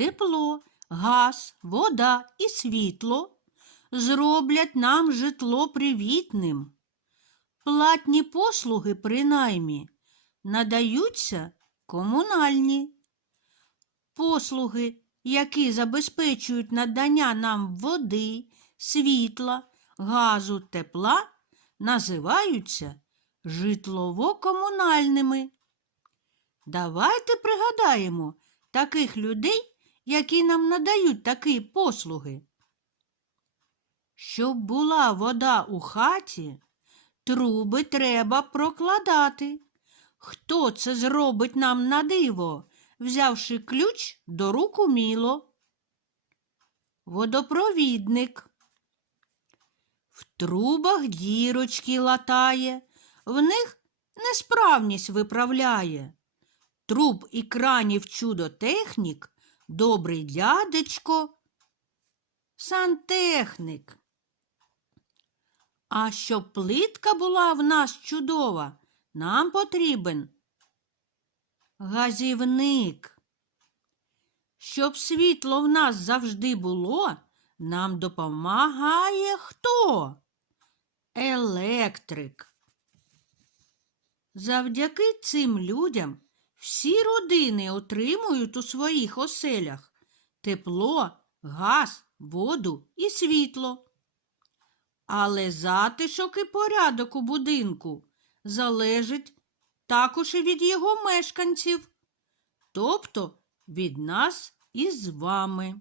тепло, газ, вода і світло зроблять нам житло привітним. Платні послуги, принаймні, надаються комунальні. Послуги, які забезпечують надання нам води, світла, газу, тепла, називаються житлово-комунальними. Давайте пригадаємо таких людей, які нам надають такі послуги. Щоб була вода у хаті, труби треба прокладати. Хто це зробить нам на диво, взявши ключ до рук уміло? Водопровідник. В трубах дірочки латає, в них несправність виправляє. Труб і кранів чудо-технік, добрий дядечко, сантехник. А щоб плитка була в нас чудова, нам потрібен газівник. Щоб світло в нас завжди було, нам допомагає хто? Електрик. Завдяки цим людям всі родини отримують у своїх оселях тепло, газ, воду і світло. Але затишок і порядок у будинку залежить також і від його мешканців, тобто від нас із вами.